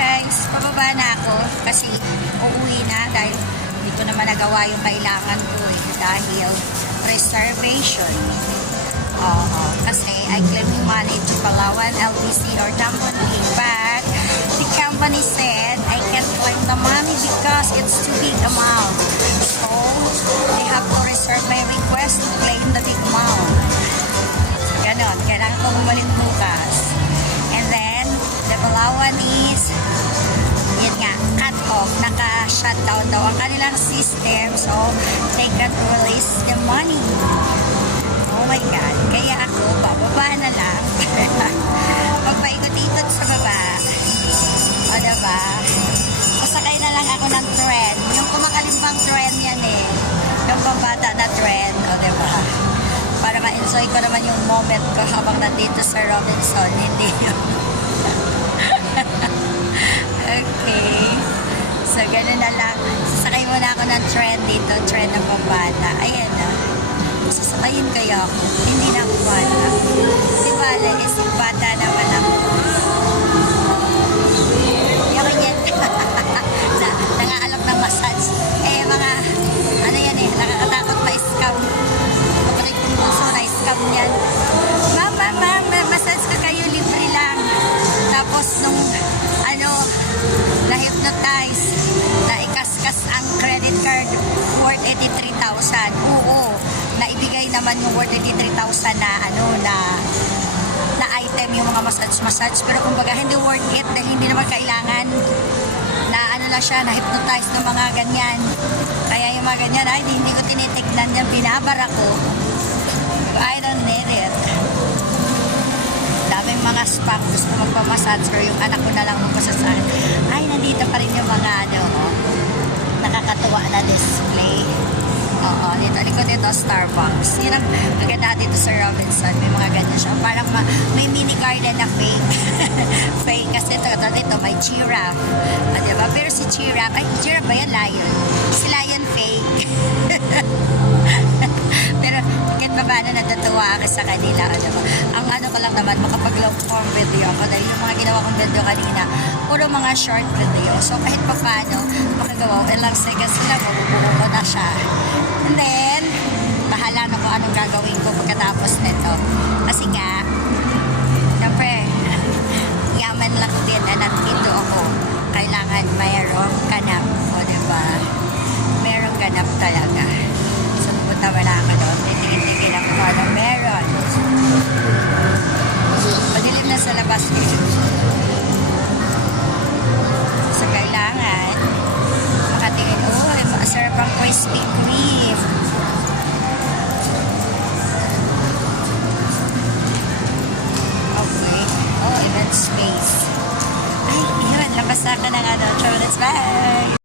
guys, pababa na ako kasi uuwi na dahil hindi ko naman nagawa yung kailangan ko dahil reservation. Kasi I claim yung money to Palawan, LBC or company, but the company said I can't claim the money because it's too big amount. So they have to reserve my request to claim the big amount. So, ganon, kailangan ko bumalik bukas. And then the Palawan is yun nga, cut off, naka-shutdown daw ang kanilang system, so they can't release the money. Oh my God, kaya ako, bababa na lang. Magpaikot-ikot sa baba. O diba? Sasakay na lang ako ng tren. Yung kumakalimbang tren yan eh. Yung pambata na tren. O diba? Para ma-enjoy ko naman yung moment ko habang nandito sa Robinson. Hindi yun. Okay. So, gano'n na lang. Sasakay muna ako ng tren dito. Tren ng pambata. Ayan na. Sasakayin kaya ako. Hindi na ako bata. Di ba, isip bata naman ako. Yung yan. Nangaalok ng massage. Eh, mga, ano yan eh, nakakatakot ma-scam. Kapatid kong puso na-scam yan. Ma'am, massage ka kayo, libre lang. Tapos nung, na-hypnotize, na-ikaskas ang credit card worth 83,000. Oo, naibigay naman yung worth 83,000 na item yung mga massage. Pero kumbaga hindi worth it dahil hindi naman kailangan na siya, na-hypnotize ng mga ganyan. Kaya yung mga ganyan, ay hindi ko tinitignan yan, binabara ko. I don't need it. Daming mga spam, gusto ko magpamassage pero yung anak ko na lang magpasas sa akin. Ay, nandito pa rin yung mga nakakatuwa na display. Oo, dito, likod dito, Starbucks. Yun ang maganda dito sa Robinson. May mga ganyan siya. Parang may mini garden na fake. Fake. Kasi dito, may giraffe. Diba? Pero si giraffe, ay, giraffe ba yan? Lion. Si lion fake. Pero, kahit pa paano natutuwa ako sa kanila. Diba? Ang ko lang naman, makapag-long form video ako. Dahil yung mga ginawa kong video kanina, puro mga short video. So, kahit pa paano, makagawa ko ilang seconds lang, mabubuo ko na siya. And then, bahala na kung anong gagawin ko pagkatapos nito. Kasi nga, siyempre, yaman lang din na nandito ako. Kailangan mayroong ganap. O, diba? Merong ganap talaga. So, pupunta wala ako doon. Titigil-tigil ako kung anong meron. Madilim na sa labas dito. So, kailangan makatingin, masarap ang Krispy Kreme. Okay. Event space. Ay, yun. Labas na ka ng Bye!